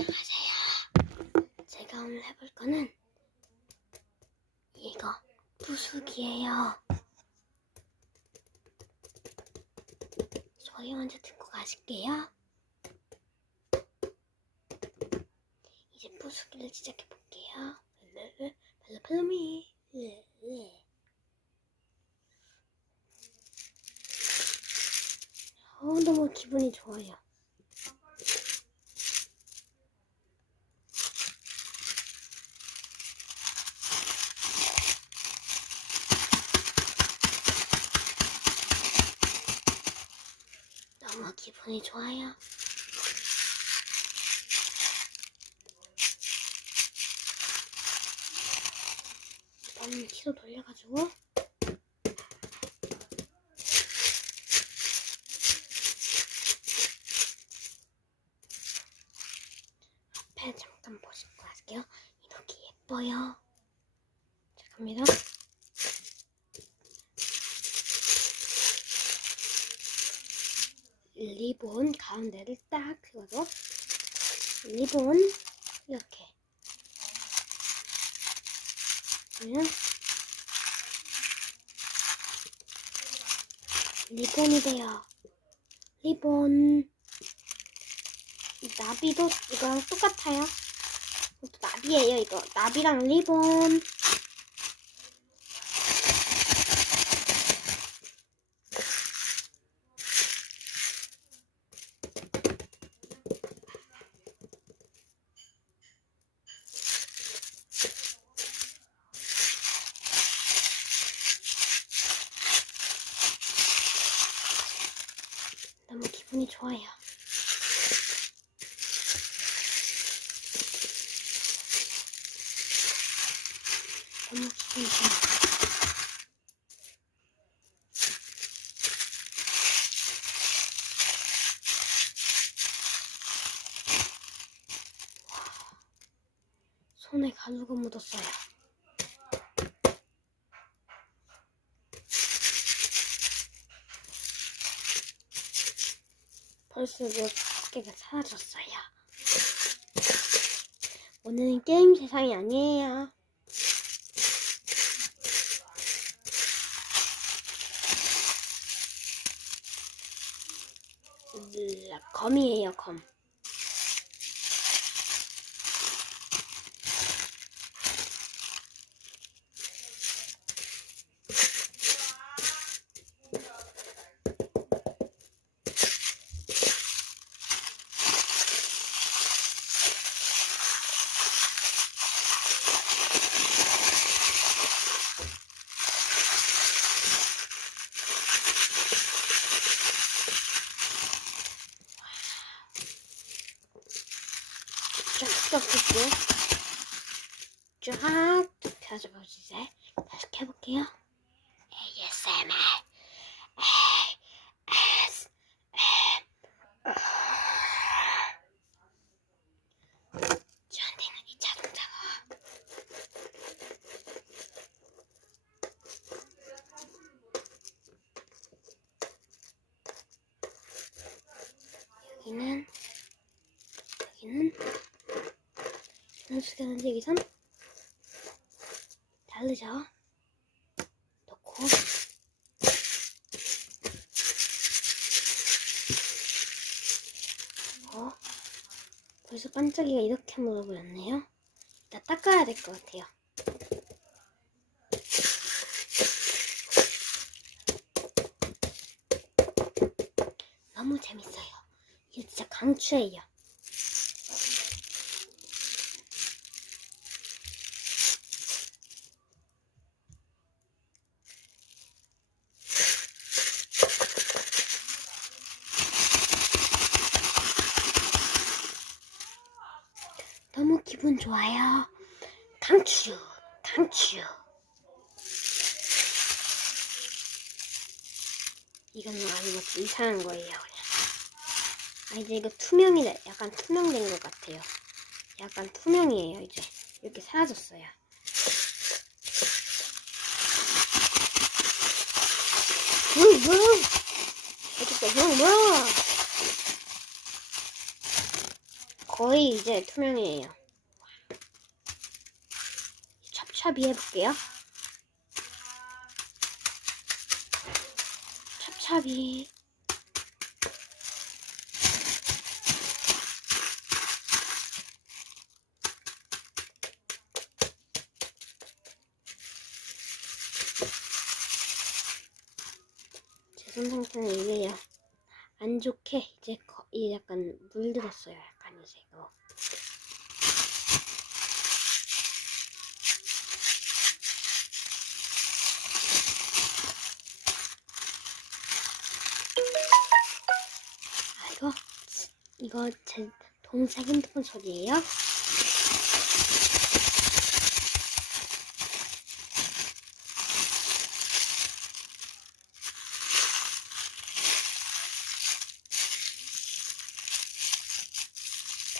안녕하세요. 제가 오늘 해볼 거는 이거 부수기예요. 소리 먼저 듣고 가실게요. 이제 부수기를 시작해 볼게요. 발로 팔로미. 어, 너무 기분이 좋아요. 너무 기분이 좋아요. 일단 키도 돌려가지고 앞에 잠깐 보시고 할게요. 이렇게 예뻐요. 자, 갑니다. 리본 가운데를 딱 그어서 리본 이렇게 리본이 돼요. 리본 이 나비도 이거랑 똑같아요. 나비예요. 이거 나비랑 리본 기분이 좋아요. 너무 기분이 좋아요. 와, 손에 가루가 묻었어요. 벌써 몇 개가 사라졌어요. 오늘은 게임 세상이 아니에요. 음, 검이에요, 검. 펴고 쫙 펴줘보세요. 다시 해볼게요. ASMR 저한테는 이 자동차가 여기는 여기는 연수가 여기선 다르죠? 넣고 어? 벌써 반짝이가 이렇게 묻어버렸네요. 이따 닦아야 될 것 같아요. 너무 재밌어요. 이거 진짜 강추해요. 너무 기분 좋아요. 강추, 강추. 이거는 아주 뭐 이상한 거예요. 아, 이제 이거 투명이다. 약간 투명된 것 같아요. 약간 투명이에요, 이제. 이렇게 사라졌어요. 응, 뭐야? 응, 뭐야? 거의 이제 투명이에요. 찹찹이 해볼게요. 찹찹이. 제손 상태는 이래요. 안 좋게 이제 거, 이 약간 물들었어요. 약간 이제 이거. 이거 제 동생 핸드폰 소리예요.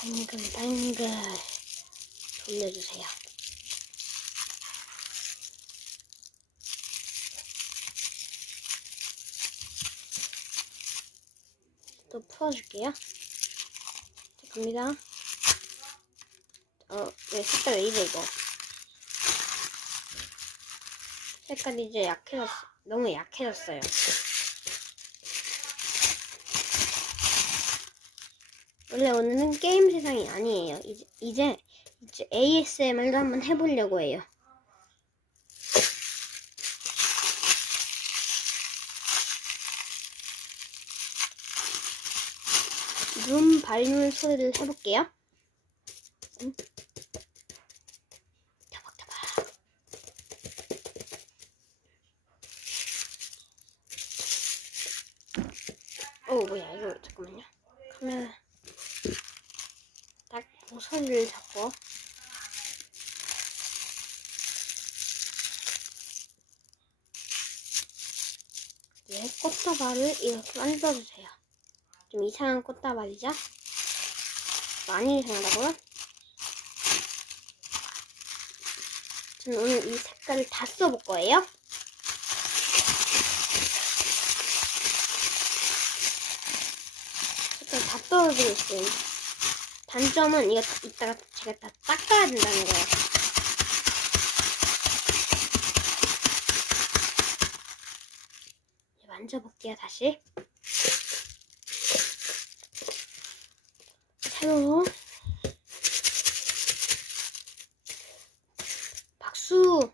뱅글뱅글 돌려주세요. 또 풀어줄게요. 자, 갑니다. 어, 왜 색깔 왜 이래, 이거? 색깔이 이제 약해졌어. 너무 약해졌어요. 원래 오늘은 게임 세상이 아니에요. 이제, 이제, 이제 ASMR도 한번 해보려고 해요. 눈 발물 소리를 해볼게요. 음. 오 뭐야 이거 잠깐만요. 카메라 딱 모서리를 잡고 이제 꽃다발을 이렇게 만들어주세요. 좀 이상한 꽃다발이죠? 많이 이상하다고요? 저는 오늘 이 색깔을 다 써볼 거예요. 색깔 다 떨어지고 있어요. 단점은 이거 이따가 제가 다 닦아야 된다는 거예요. 만져볼게요, 다시. 새로 박수.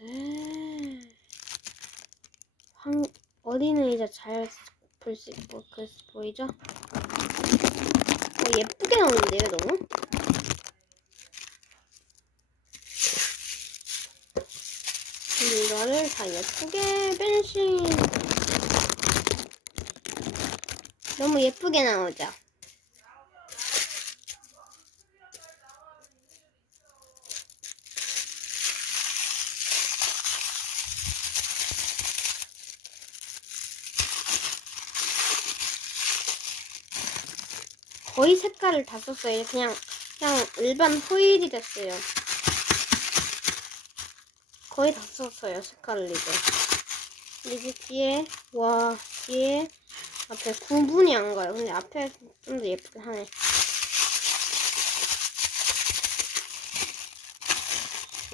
네. 황 어디는 이제 잘볼 수 있고 그 보이죠? 어, 예쁘게 나오는데요, 너무? 이거를 다 예쁘게 변신. 너무 예쁘게 나오죠? 거의 색깔을 다 썼어요. 그냥 그냥 일반 호일이 됐어요. 거의 다 썼어요. 색깔을 이제. 이제 뒤에 와 뒤에 앞에 구분이 안 가요. 근데 앞에 좀 더 예쁘게 하네.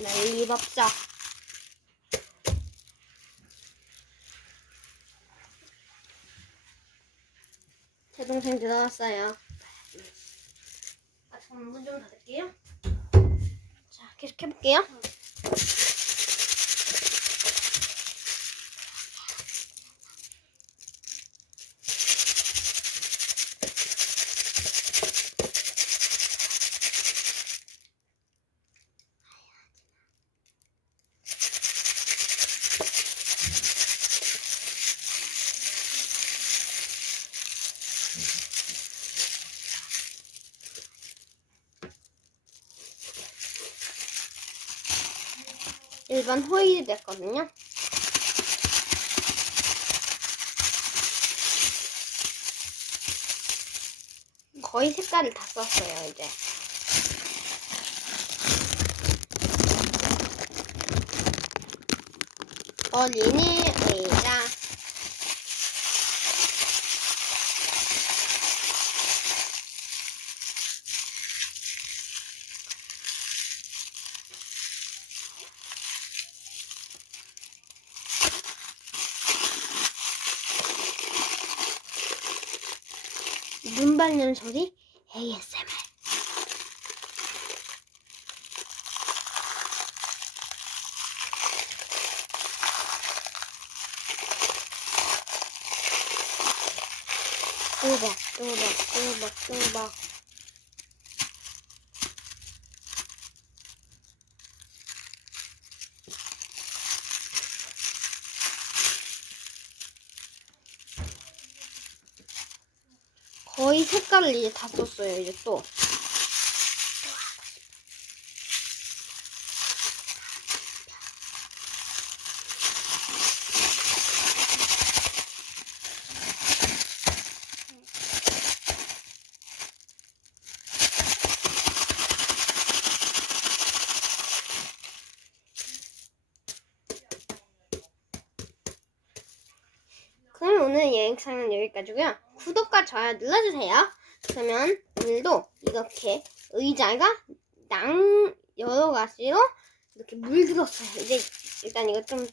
난리 밥자. 제 동생 들어왔어요. 아, 잠깐 문좀 닫을게요. 자, 계속 해볼게요. 일반 호일이 됐거든요. 거의 색깔을 다 썼어요, 이제. 어린이 의자. 눈 밟는 소리 ASMR. 또박, 또박, 또박, 또박. 거의 색깔을 이제 다 썼어요, 이제 또. 그럼 오늘 영상은 여기까지고요. 구독과 좋아요 눌러주세요. 그러면 오늘도 이렇게 의자가 낭 여러 가지로 이렇게 물들었어요. 이제 일단 이거 좀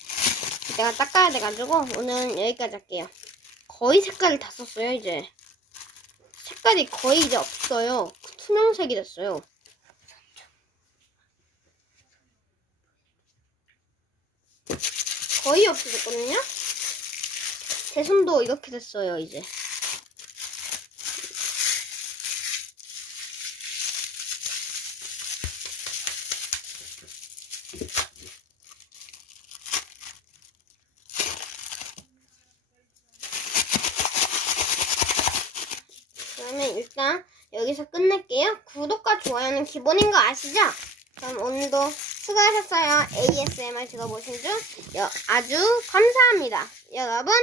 이따가 닦아야 돼가지고 오늘은 여기까지 할게요. 거의 색깔을 다 썼어요 이제. 색깔이 거의 이제 없어요. 투명색이 됐어요. 거의 없어졌거든요. 제 손도 이렇게 됐어요, 이제. 그러면 일단 여기서 끝낼게요. 구독과 좋아요는 기본인 거 아시죠? 그럼 오늘도 수고하셨어요. ASMR 들어보신 중 여- 아주 감사합니다. 여러분!